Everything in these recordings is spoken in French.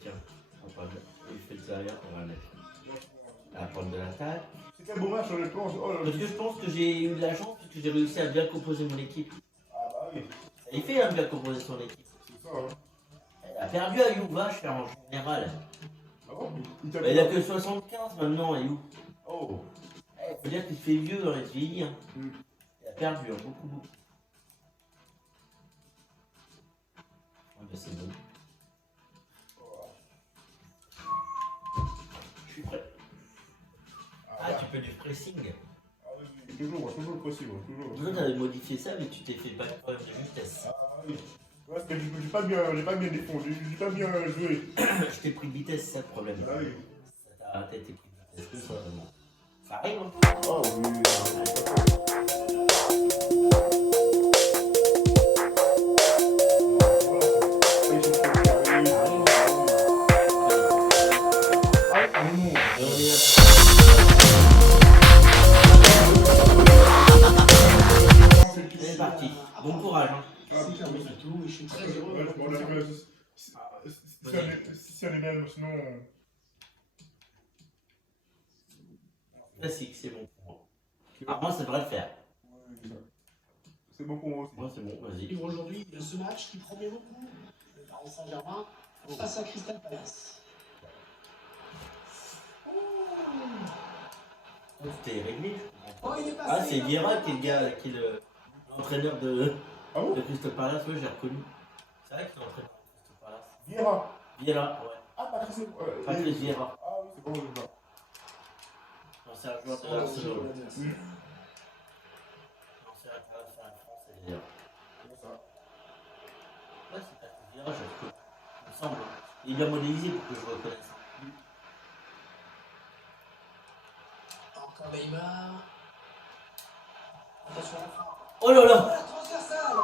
tiens, on va prendre. Il fait le derrière, on va le mettre. On va prendre de l'attaque. C'est quel beau match, honnêtement. Oh là là. Parce que je pense que j'ai eu de la chance, parce que j'ai réussi à bien composer mon équipe. Ah bah oui, Il fait bien composer son équipe. c'est ça. Hein. Elle a perdu à Youvache en général. Ah bon il t'a Il a que 75 maintenant, Ayou. Oh. Il faut dire qu'il se fait vieux dans les vieillis. Hein. Mm. Il a perdu, hein, beaucoup. Ouais, bah c'est bon. Je suis prêt. Ah, tu peux du pressing. Ah oui, oui, toujours le possible, toujours. Toi, t'avais modifié ça, mais tu t'es fait pas de problème de justesse. Ah oui. Ouais, parce que j'ai pas bien défendu, j'ai pas bien joué. Je t'ai pris de vitesse, c'est ça le problème. Ah oui. Ça t'a été pris de vitesse, tout simplement. Ça arrive, hein. Oh oui. C'est parti. Bon courage. Hein. C'est clairement tout et je suis très heureux. Si on est bien, sinon. Classique, c'est bon pour moi. Ah, moi, ça devrait le faire. C'est bon pour moi aussi. Moi, c'est bon, vas-y. Vivre aujourd'hui de ce match qui promet beaucoup. Le Paris Saint-Germain face à Crystal Palace. T'es réglé. Oh, il est passé. Ah, c'est Vieira qui est le gars, qui est l'entraîneur de Ah bon Crystal Palace. Ouais, j'ai reconnu. C'est vrai qu'il est entraîneur de Crystal Palace. Vieira. Vieira, ouais. Ah, Patrice. Patrice Vieira. Ah oui, c'est bon, je vois. Non, c'est un joueur de Oh, Arsenal. c'est Non, c'est international français, Vieira. Comment ça? Ouais, c'est Patrice Vieira, j'ai reconnu. Il me semble. Il est bien modélisé pour que je reconnaisse. Encore Neymar. Attention à la fin. Oh là là! La transversale.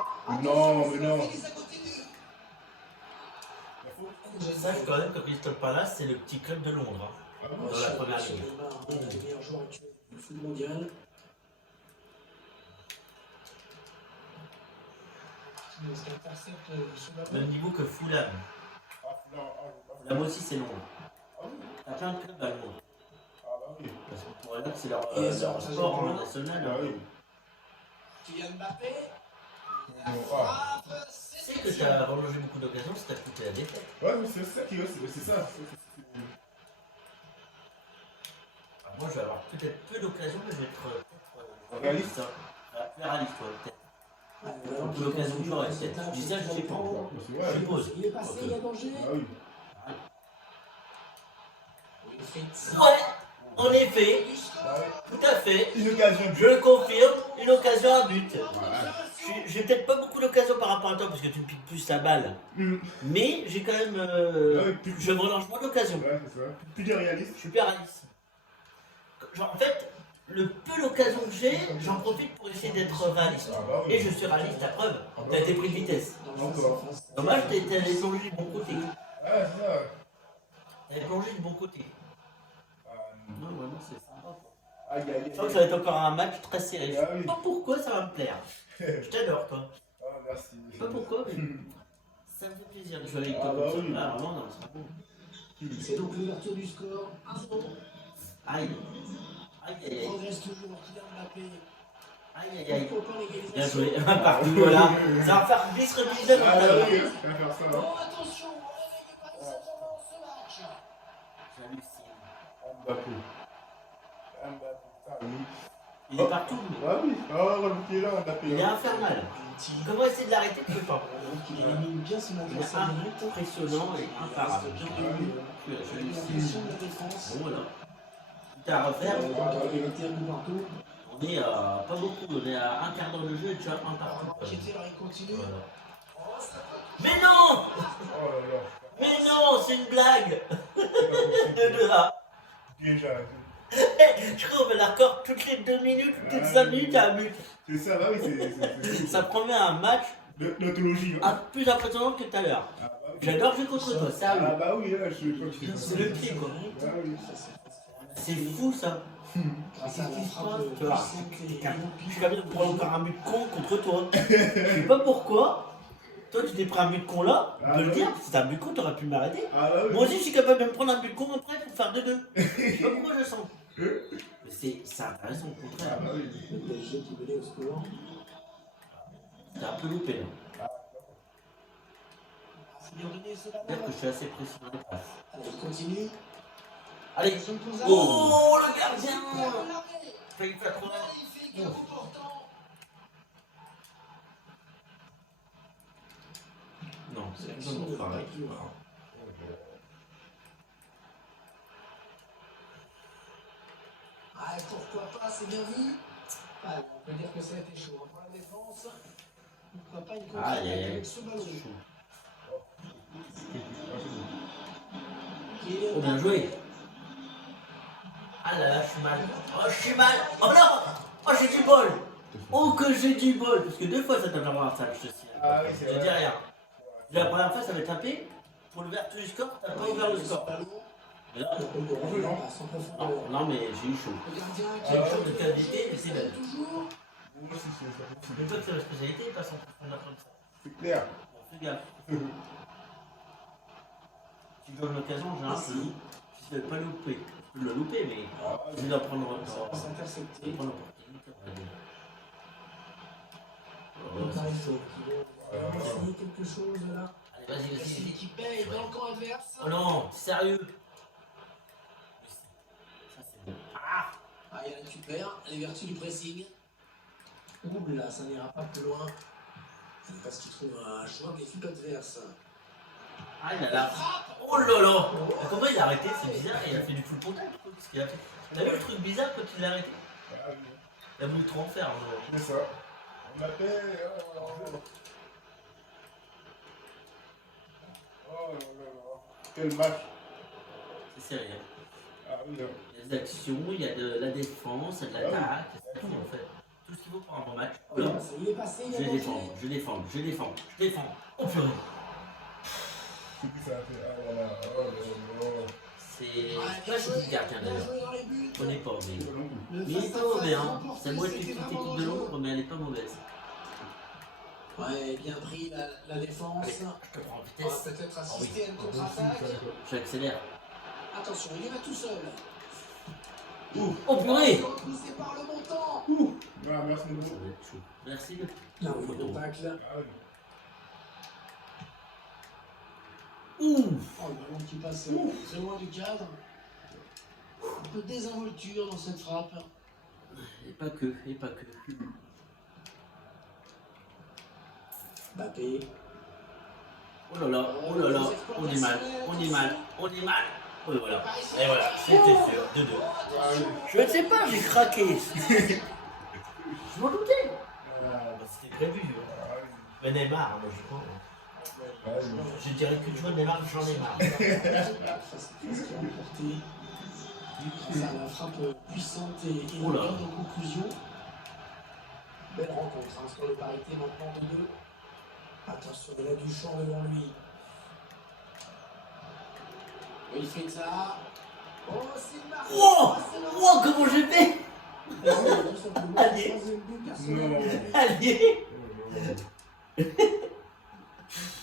Non, mais non. Attention, ça continue. Sache quand même que Crystal Palace, c'est le petit club de Londres. Hein. Ah bon? Dans la première ligue. Neymar, un des meilleurs joueurs actuels du foot mondial. Qui intercepte sous la Même niveau que Fulham. Ah, non, Fulham aussi, c'est Londres. ah oui. T'as plein de clubs à Londres. Ah bah oui. Parce qu'on pourrait dire que c'est leur Et ça, sport ça, national. Ah Hein. oui. Kylian Mbappé. La Bon, frappe. Tu sais que t'as relogé beaucoup d'occasions, ça t'a coûté la défaite. Ouais, mais c'est ça qui c'est ça. Alors moi, je vais avoir peut-être peu d'occasions, mais je vais être peut-être Réaliste. Hein. Plus réaliste, toi, peut-être. Peu d'occasions que j'aurai, peut-être. Je dis ça, je sais pas. Ouais. Je suppose. Il est passé, il y a danger. Ah oui. Ouais, en effet, Ah oui. tout à fait. Une occasion de Je le confirme, une occasion à but. Voilà. J'ai peut-être pas beaucoup d'occasions par rapport à toi parce que tu me piques plus la balle. Mais j'ai quand même. Je relance moins d'occasions. Ouais, c'est ça. Plus de réaliste. Je suis plus réaliste. Genre, en fait, le peu d'occasions que j'ai, j'en profite pour essayer d'être réaliste. Ah bah oui. Et je suis réaliste, la preuve. T'as été pris de vitesse. Encore. Dommage, t'as été plongé du bon côté. Ah, c'est ça. T'avais plongé du bon côté. Ah, Non, vraiment, c'est sympa. aïe, aïe, Je crois que aïe. ça va être encore un match très serré. Je Ah sais oui. pas pourquoi ça va me plaire. Je t'adore, toi. Ah, merci. Je sais pas pourquoi, mais ça me fait plaisir de jouer avec toi Ah, comme bah ça. oui. Là, vraiment, non, c'est bon. C'est donc l'ouverture du score. 1-0. Aïe. Aïe, aïe, Il aïe. progresse toujours. Kylian Mbappé. Aïe, aïe, aïe. Pourquoi pas Bien l'égalisation? joué. Partout, voilà. Ça va faire glisse-reglisse dans Ah, ta bah main. oui, on va faire ça. Oh, attention. Il Paris Saint-Germain dans ce match. J'hallucine. Mbappé. Mbappé, putain, oui. Il est partout, lui. Ah oui. Ah, qui est là, Mbappé. Il est infernal. Comment essayer de l'arrêter, tu peux pas. Il élimine bien son Il adversaire est direct. impressionnant et imparable. Bien prévenu. La J'hallucine. pression de la défense. Bon, voilà. Tout à refaire. Égalité un peu partout. On est à pas beaucoup, on est à un quart d'heure de jeu et déjà un partout. Enquêté, alors il continue. Voilà. Mais non! Oh là là. Mais non, c'est une blague! De 2A. Déjà. Je crois qu'on met l'accord toutes les 2 minutes, toutes les 5 minutes, il y a un but. C'est ça, bah oui, c'est. Ça promet un match L'authologie. Hein. plus impressionnant que tout à l'heure. Ah, bah oui. J'adore jouer contre toi, ça, Ah, bah oui, là, je crois que c'est c'est le pied, quoi. Ah oui. C'est fou, ça. Grâce à la frappe Tu vois, puissante et je suis capable de prendre encore un but con contre toi. Je sais pas pourquoi. Toi, tu t'es pris un but de con là, on Ah, peut le ouais. dire, si c'est un but de con, t'aurais pu m'arrêter. Ah là, oui. Moi aussi, je suis capable de me prendre un but de con après pour faire 2-2. Je sais pas pourquoi je sens. Mais c'est intéressant, au Ah contraire. bah oui. Le PSG qui menait au score. T'as un peu loupé là. C'est bien donné ce Dire ballon. que je suis assez précis dans les passes. Allez, il continue. Allez. Oh, Oh, le gardien. Super l'arrêt. Failli faire trop mal. Magnifique, important. Non, c'est L'action toujours de pareil. Bakio. Ah, et pourquoi pas, c'est bien vu. Ah, on peut dire que ça a été chaud hein, pour la défense. Pourquoi pas une Aïe, aïe, contre-attaque aïe. avec ce ballon. Oh, bien joué. Ah là là, je suis mal. Oh, je suis mal. Oh non. Oh, j'ai du bol. Oh, que j'ai du bol. Parce que 2 fois, ça t'a fait avoir ça, je te signale. Ah oui, c'est Je vrai. dis rien. La première fois, ça avait tapé. Pour l'ouverture du score, t'as pas ouvert le score. Mais là, non, mais j'ai eu chaud. Le gardien J'ai eu chaud de qualité, mais c'est belle. toujours. Moi aussi, c'est Mais toi, c'est la spécialité, il passe en profondeur comme ça. c'est clair. Bon, fais gaffe. Si je donne l'occasion, j'ai un peu. Je ne vais pas louper. Je peux le louper, mais Ah, je vais en prendre Ça passe intercepté. je vais prendre l'opportunité. Oh, Donc, c'est chaud. il va essayer quelque chose là. Allez, vas-y, C'est vas-y. qui paye dans le camp adverse. Oh non, sérieux. Ça, c'est bon. Ah, Ah, il récupère les vertus du pressing. Ouh là, ça n'ira pas plus loin. C'est parce qu'il trouve un joueur des foot adverse. ah, il a la frappe. Oh là là. Comment il a arrêté? C'est bizarre. Il a fait du full contact. Ce qu'il a fait. T'as vu le truc bizarre quand il l'a arrêté? Ah oui. Il a voulu trop en faire. C'est ça. On l'appelle. Oh là là. Quel match. C'est sérieux. Ah oui, là. Il y a des actions, il y a de la défense, il y a de l'attaque, c'est tout en fait. Tout ce qu'il faut pour un bon match. Oh, il est passé, il Je a vais manqué. défendre, je défends, je défends, je défends. Oh purée. C'est qui ça a fait. Ah voilà. Oh là là. C'est pas joué le gardien Bien d'ailleurs. joué dans les buts. Je connais pas, mais. C'est pas non plus. Le Mais il est pas face-à-face mauvais, hein. remporté, C'est moi qui c'était petite vraiment équipe de dangereux. l'ombre, mais elle est pas mauvaise. Ouais, bien pris la défense. Allez, je te prends en On va vitesse. peut-être Ah oui. assister à une contre-attaque. J'accélère. Attention, il y va tout seul. Oh purée. Repoussé par le montant. Ah, merci Ça beaucoup. va être chaud. Merci. Ah oui, le tacle. Ah oui. Ouh. Oh, le ballon qui passe très loin du cadre. Un peu de désinvolture dans cette frappe. Et pas que, et pas que. Mbappé. Oh là là, on est mal, on est mal, on est mal. Oh et voilà, et voilà, c'était sûr, 2-2. Je ne sais pas, j'ai craqué. Je m'en doutais. C'était prévu. Ah oui. Mais Neymar, moi je crois. Ah oui. Je dirais que tu vois Neymar, j'en ai marre. Face qui est remporté. Ça la frappe puissante et Oh là. élégante en conclusion. Belle rencontre, hein, score de parité maintenant de 2. Attention, il a du champ devant lui. Il fait ça. Oh, c'est une marque. Wow, C'est marrant. wow, comment j'ai fait? Tout simplement, Allez. troisième but personnel. Non. Allez, Oh là là.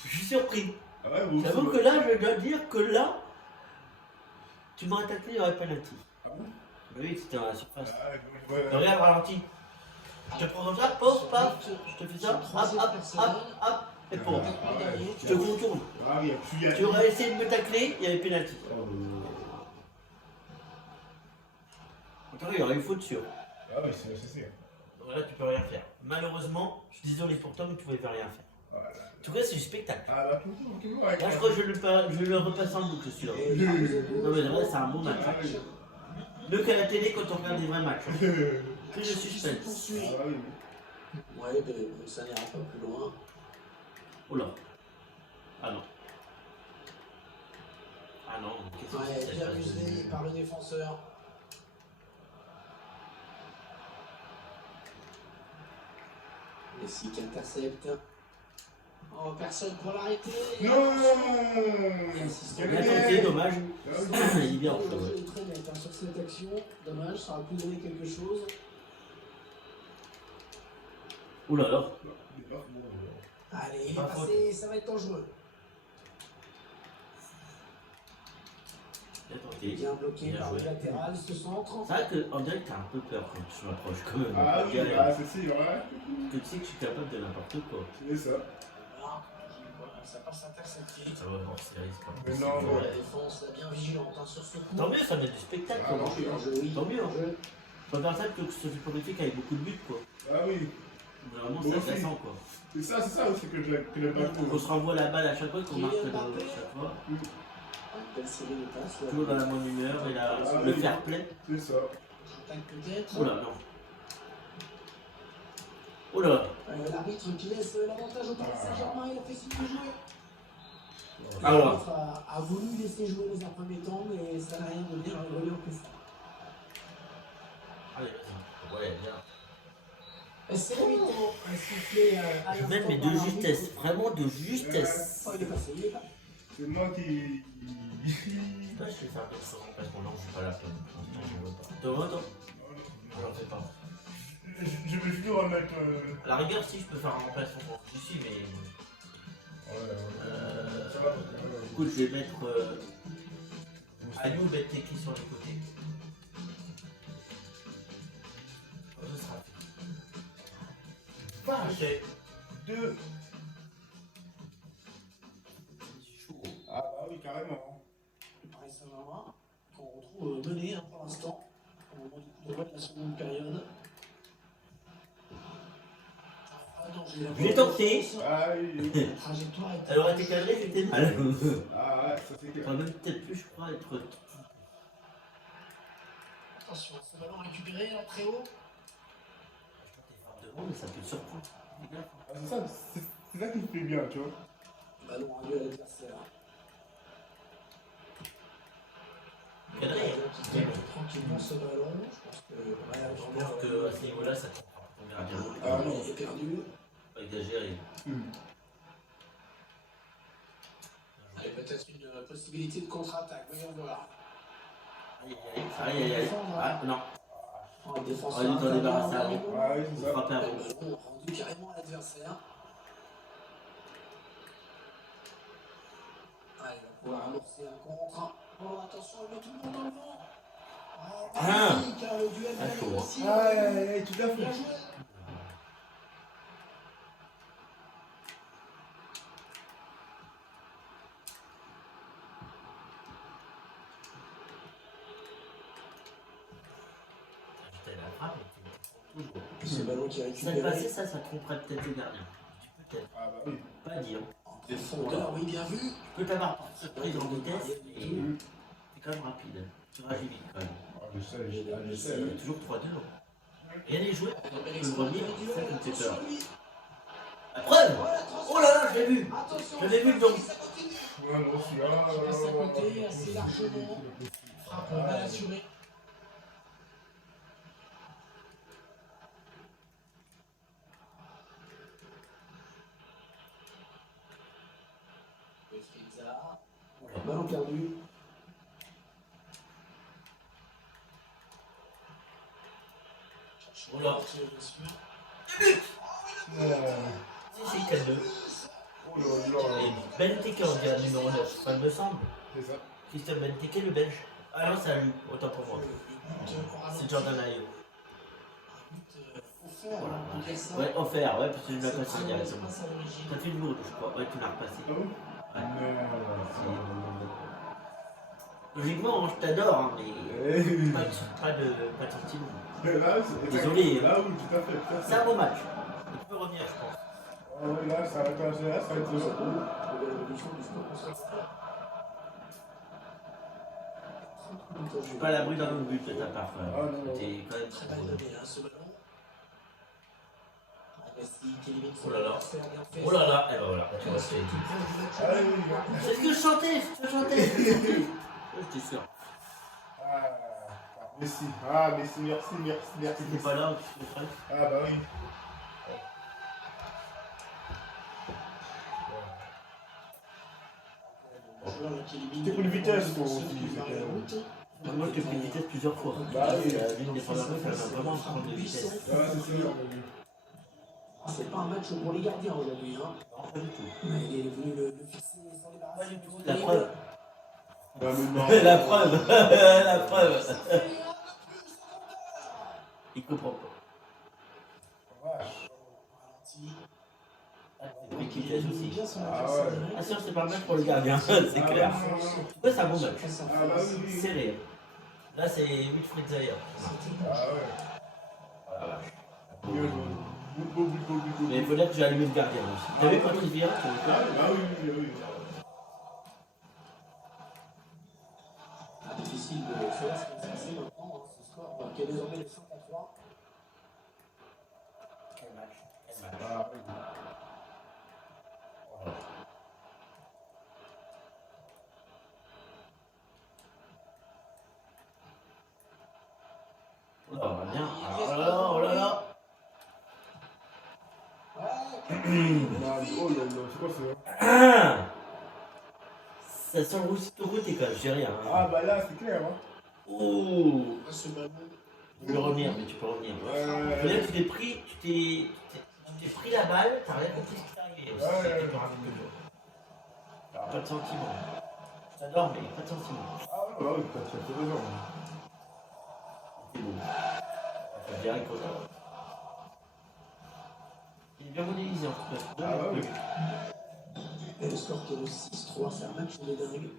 je suis surpris. Ah ouais, vous J'avoue aussi. que là, je dois dire que là, tu m'aurais taclé, il y aurait penalty. Ah bon. Bah oui, c'était dans la surface. Ah ouais, ouais. Regarde, ralenti. Je te prends comme ça, paf, paf, je te fais ça, hop, hop, hop, et pour. Je te contourne. Ah oui, il y a Tu aurais essayé de me tacler, il y avait penalty. Attends, il y aurait eu faute sûre. Ah oui, c'est nécessaire. Voilà, tu peux rien faire. Malheureusement, je suis désolé pour toi, mais tu pouvais faire rien faire. Voilà. En tout cas, c'est du spectacle. Ah là, toujours avec Là, je crois que je vais le repasser en boucle, celui-là. Non, mais vrai, c'est un bon match. Ah oui. Mieux qu'à la télé quand on regarde des vrais matchs. Plus de suspense. Ah oui. Ouais, mais ça n'ira pas plus loin. Oh là. Ah non. Ah non, qu'est-ce que Ouais, c'est que bien cette phase de- musé par le défenseur. Messi qui intercepte. Oh, personne pour l'arrêter. Non. Et assistant. Bien tenté, dommage. Ah oui. Il est bien en Le jeu, ouais. jeu est très net hein, sur cette action. Dommage, ça aurait pu donner quelque chose. Oh là là. Allez, il est Pas faute. passé, ça va être dangereux. Bien tenté. Bien bloqué Bien par le joué. latéral, ce centre. C'est vrai qu'en direct, t'as un peu peur quand je m'approche quand même. Ah oui, Galère. bah c'est sûr, hein. Que tu sais que je suis capable de n'importe quoi. C'est ça. Là, ça passe intercepté. Ça va hors série, c'est pas Mais possible. non, La ouais. défense là, bien vigilante hein, sur ce coup. Tant mieux, ça met du spectacle. Ah, quoi. non. Bien joué, oui. Tant mieux, hein. Bien joué. Je préfère ça plutôt que ce horrifique avec beaucoup de buts, quoi. Ah oui. Vraiment, Moi c'est aussi. agaçant, quoi. C'est ça aussi que j'aime pas On trop. se renvoie la balle à chaque fois qu'on marque Kylian dans Mbappé. chaque fois. Une belle série de passes. là. Toujours dans la bonne humeur et Ah le oui. fair play. C'est ça. Attaque peut-être. Oh là, non. Oh là. L'arbitre qui laisse l'avantage au Paris Saint-Germain, il a fait signe de jouer. Alors. L'arbitre a voulu laisser jouer dans un premier temps, mais ça n'a rien donné, un revenu en plus. Allez, vas-y. Ouais, bien. C'est le mi-temps, un sifflet à Je l'instant mets mais par de l'arbitre. justesse, vraiment de justesse. Oh, il est passé, il est passé. C'est moi qui. Je sais pas si je vais faire quelque chose parce qu'on lance pas la peine. Pour l'instant, j'en veux pas. T'en veux, toi? J'en fais pas. Je vais juste remettre. À la rigueur, si je peux faire un remplacement pour ici, mais. Ça va. Écoute, je vais mettre Ayou Benteke sur les côtés. Ce sera fait. Vache. Ok. 2. Chaud. Ah bah oui, carrément. Le Paris Saint-Germain, qu'on retrouve mené hein, pour l'instant, au moment du coup de vote de la seconde période. Ah non, J'ai tenté. Ah oui. La trajectoire est. Elle aurait été cadrée, c'était mal. Ah ouais, ça c'est clair. J'aurais même peut-être pu, je crois, être. Attention, ce ballon récupéré là très haut. Devant, mais ça peut surprendre. Ah, c'est ça qui me fait bien, tu vois. Le ballon rendu à l'adversaire. Cadré. Qui tient tranquillement ce ballon. Je pense que voilà, J'espère qu'à ce niveau-là, ça comprend. On verra bien. Ah il non. est perdu. Pas exagéré. Allez, peut-être une possibilité de contre-attaque. Voyons voir. Aïe aïe aïe. Ah non. Oh, le défenseur. On va lui t'en débarrasser avant. Ah oui, On c'est ça. frappe Le avant. ballon rendu carrément à l'adversaire. Allez, il va pouvoir amorcer un contre. Oh, attention, il met tout le monde dans le vent. Oh, magnifique, hein, le duel Ah, bien chaud, hein. négocié. Aïe, aïe, aïe, tout à Bien fait. joué. Putain, la frappe, mais toujours. Puis ce ballon qui est Si ça récupéré passait, ça tromperait peut-être le gardien. Peut-être. Ah bah oui. Pas dire. en profondeur, oui, bien vu. Tu peux t'avoir surprise en vitesse et c'est quand même rapide. Tu réagis vite quand même. Ah, je sais. Il y a toujours 3-2. Rien n'est joué. Un bel Le exploit premier, du c'est ça duel. qui me fait Attention, peur. lui. La preuve. Oh, la transition. Oh là là, je l'ai vu. Attention, Je l'ai vu, donc. ça continue. Ouais, moi aussi. Il passe à côté assez largement. Frappe mal assurée. Le Frizza. Ballon perdu. Oh là. Si, Si, si, 4-2. Oh là là. Et Benteke en dirait numéro 9, ça me semble. C'est ça. Christophe Benteke, le belge. Ah non, c'est à lui, autant pour moi. C'est Jordan Ayew. Ouais, offert, ouais, parce que je l'ai passé directement. T'as fait une lourde, je crois. Ouais, tu l'as repassé. Ah bon? Ouais. Logiquement, je t'adore, hein, mais pas de style. Mais là, c'est. Désolé. Là, oui, tout à fait. Tout à fait. C'est un beau match. Tu peux revenir, je pense. Ah ouais, là, ça va être un ça va être. Je suis pas à l'abri d'un autre but de ta part. Ah, non, non. C'était quand même Très très mal beau. donné, hein, ce ballon. Messi qui élimine son Oh là là. adversaire, bien fait. Oh là là, et ben voilà, tu vois, C'est c'est tout proche du match. Allez, les gars. c'est ce que je chantais, c'est ce que je chantais. Ouais, j'étais sûr. Merci. Merci. T'étais pas là, tu te ferais. Ah bah oui. C'était pour une vitesse, toi, aussi, c'était. Moi, je t'ai pris de vitesse plusieurs fois. Bah oui. L'une des premières fois, ça m'a vraiment prendre de vitesse. Ah, c'est sûr. C'est pas un match pour les gardiens aujourd'hui, hein. Non, pas du tout. Mais il est venu le fixer sans Pas débarrasser. du tout. La preuve. Non, mais non. La preuve. La preuve. Il comprend pas. Vache. Ralenti. Ah, c'est lui qui piège aussi. Bien son Ah adversaire ouais. direct. Ah sûr, c'est pas mal pour le gardien, c'est Ah, clair. non, non, non. Ouais, c'est un bon match. Face à Ah bah face. oui. Serré. Là, c'est Wilfried Zaire. C'était Ah ouais. Oh la vache. Bien joué. Beaucoup. Mais il faut dire que j'ai allumé le gardien aussi. T'as vu Patrick Vieira qui Ah oui. Ah, difficile de savoir ce qui va se passer maintenant, hein, ce score qui est désormais de 5-3. Quel match. Quel match. Ah oui. Oh là, on va bien. Oh là là. Oh là, c'est quoi ça? Ah, ça sent le roussito côté quand même, j'ai rien. Ah bah là, c'est clair, hein. Oh, Ce ballon. tu peux revenir, mais tu peux revenir. Peut-être tu t'es pris la balle, t'as rien compris ce qui t'est arrivé. C'était plus rapide que toi. Alors, pas de sentiment. J'adore, mais pas de sentiment. Ah ouais, bah oui, t'as fait raison. C'est bon. Ça fait direct au nord. Il est bien modélisé en tout cas. Ah ouais, oui. Et le score qui est de 6-3, c'est un match de dingue.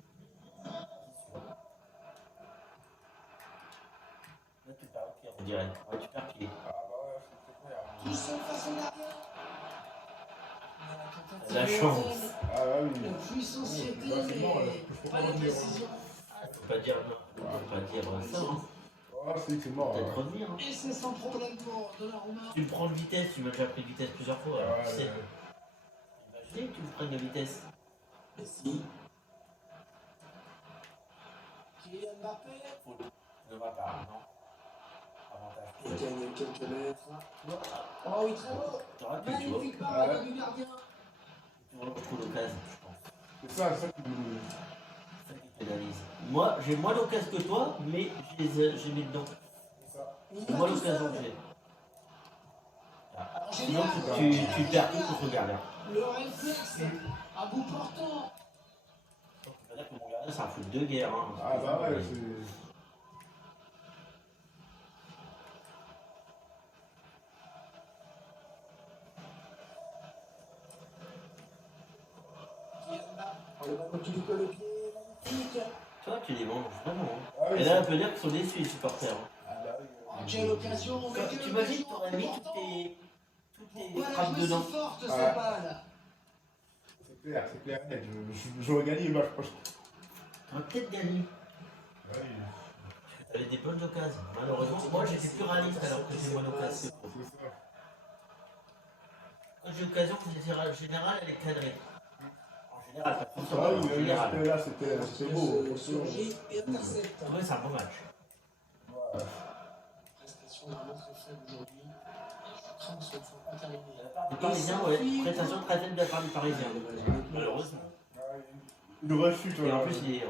Là, tu perds pied, on dirait. Ouais, tu perds pied. Ah bah ouais, c'est clair. Qui sont face au gardien. La chance. Ah bah oui. La puissance y était, Bah, c'est bon, là, je mais peux pas la revenir. précision. Ah, faut pas dire non. Faut pas dire ça. Hein. Ah, c'est mort. Peut-être Hein. revenir. Hein. Et c'est sans problème pour Donnarumma. Tu me prends de vitesse, tu m'as déjà pris de vitesse plusieurs fois. Alors, tu sais. Imaginez que tu me prennes de vitesse. Messi. Kylian Mbappé. Ne va pas, non. Avantage. Il gagne quelques mètres. Oh oui, très beau. T'aurais pu, tu vois. Magnifique parade du gardien. Tu vois, trop l'occasion, je pense. C'est ça qui nous... C'est ça qui pénalise. Moi, j'ai moins d'occasion que toi, mais j'ai mis dedans. C'est ça. C'est moins l'occasion que j'ai. Ah. Sinon, tu perds tout contre le gardien. Le réflexe à bout portant. Donc, tu vas dire que mon gardien, c'est un foot de guerre. Hein. Ah bah ouais, c'est... Le ballon qui lui colle au pied, magnifique. Toi, tu les manges vraiment. Hein. Ah oui, Et là, on peut dire qu'ils sont déçus, les supporters. Hein. Ah bah oui. Oh, quelle occasion, mais Quand quelle tu m'imagines, occasion, t'aurais mis pourtant. toutes tes Pourquoi elle frappes joue dedans. si forte, cette Ah. balle? C'est clair, net. J'aurais gagné le match, je pense. T'aurais peut-être gagné. Oui. T'avais des bonnes occasions. Malheureusement, moi, j'étais plus réaliste alors que j'ai moins d'occasions. C'est ça. Quand j'ai l'occasion, en général, elle est cadrée. En général, pas tout le temps, Ah mais oui, en général. là, c'était beau. Surgit et intercepte. Ouais, c'est un bon match. Ouais. Prestation vraiment très faible aujourd'hui. Je crains que ce ne soit pas terminé. Les Parisiens, ouais, prestation très faible de la part des Parisiens. Malheureusement. Il aurait su, toi. Et en plus, il est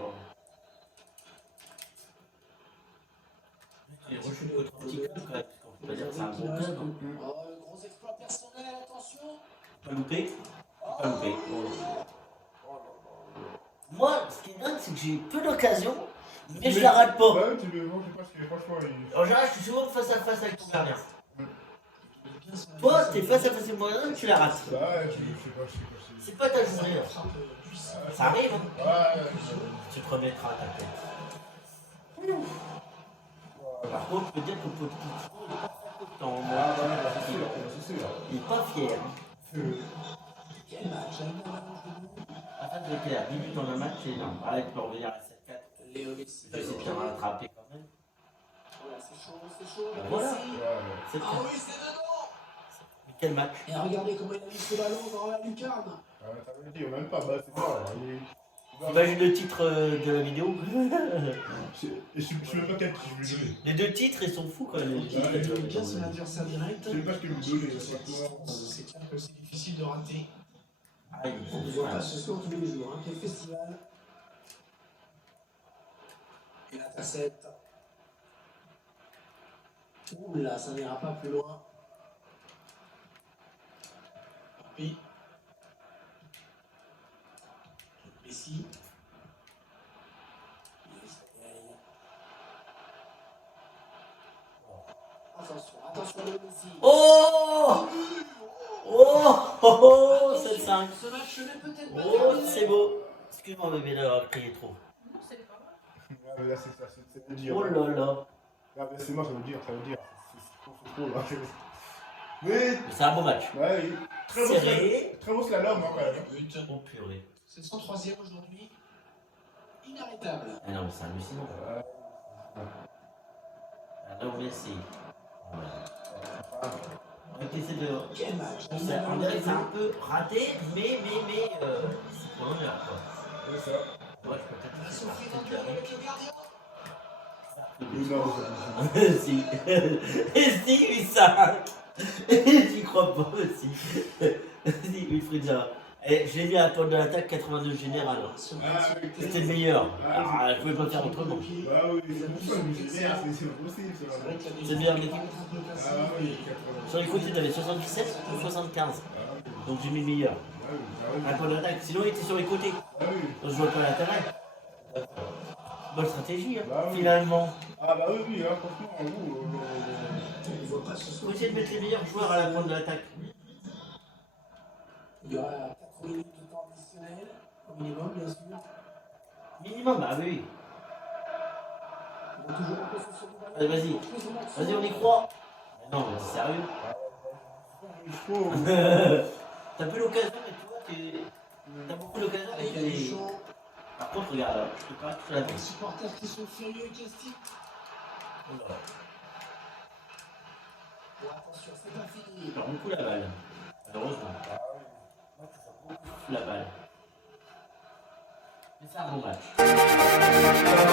rechute contre un petit club quand même. On peut pas dire que c'est un bon club. Hein. Oh, le gros exploit personnel, attention. Pas loupé. Pas loupé. Moi, ce qui est dingue, c'est que j'ai peu d'occasions, mais je la rate pas. Ouais, tu le vois, je sais pas ce que franchement, il... En général, je suis souvent face à face avec ton gardien. Toi, t'es face à face avec mon gardien, tu la rates. Bah ouais, je sais pas. C'est pas ta journée. Là. Ça arrive, hein. Ouais, Tu te remettras à ta tête. Par contre, je peux dire que pour le petit il est pas trop content. Ah bah c'est sûr. Il est pas fier. Quel match, un bon mélange de goût. En fait, je clair, 10 buts dans un match, c'est énorme. Ah, tu peux revenir à 7-4. Léo Messi. Je sais bien rattraper quand même. Voilà, c'est chaud. Voilà. Messi. C'est Ah bien. oui, c'est dedans. Mais quel match? Et regardez comment il a mis ce ballon dans la lucarne. T'avais dit, même pas, bah c'est mort. Imagine le titre de la vidéo. Je sais même pas quel je lui donner. Les deux titres, ils sont fous quand même. Les titres. Il joue bien son adversaire direct. Je sais même pas ce que lui donner. C'est clair que c'est difficile de rater. Ah, il On ne voit pas ce score tous les jours, hein. Quel festival. Et l'intercepte. Ouh là, ça n'ira pas plus loin. Puis. Messi. Attention à Messi. Oh oh oh 7-5. Ce match n'est peut-être pas Oh, terminé. c'est beau. Excuse-moi, bébé, d'avoir crié trop. Non, c'est pas mal. Ah, mais là, c'est le dire. Oh là là. Ah, mais c'est moi, ça veut dire. C'est trop, là. Mais, Mais c'est un beau match. ouais, Serré. très beau slalom, hein, quand même. But. Oh purée. C'est son 3e aujourd'hui. Inarrêtable. Ah non, mais c'est hallucinant. Ah non, merci. On va essayer de. Quel match. On dirait que c'est un peu raté, mais c'est pour l'honneur quoi. C'est ça. Moi je peux peut-être Un faire souffle partie dans le avec le gardien. Oui, non, Si. Si, 8-5. J'y crois pas aussi. Si, Wilfried Zaha. Et je l'ai mis à la pointe de l'attaque 82 général. C'était le meilleur. Ah, je pouvais pas faire autrement. Bah oui, c'est pour ça, mais c'est pas possible, ça. C'est le meilleur de l'équipe. Ah oui, 80. Sur les côtés, t'avais 77 ou 75. Donc j'ai mis le meilleur. À la pointe de l'attaque. Sinon, il était sur les côtés. Ah oui. Donc je vois pas l'intérêt. Bonne stratégie, hein, Bah oui. finalement. Ah bah oui, hein, franchement, en gros. On ne voit pas ce Faut soir. essayer de mettre les meilleurs joueurs à la pointe de l'attaque. Il y aura 4 minutes de temps additionnel, au minimum, bien sûr. Minimum, ah oui. Ils vont toujours en possession du ballon. Allez, vas-y. Vas-y, on y croit. Mais non, mais c'est sérieux. Il faut. T'as peu l'occasion, mais tu vois, t'as beaucoup l'occasion. Allez, il y a du chaud. Par contre, regarde, là, je te parle tout la Les tête. supporters qui sont furieux et qui estiment. Bon, attention, c'est pas fini. Il perd beaucoup la balle. Malheureusement. La balle. Mais c'est un bon match.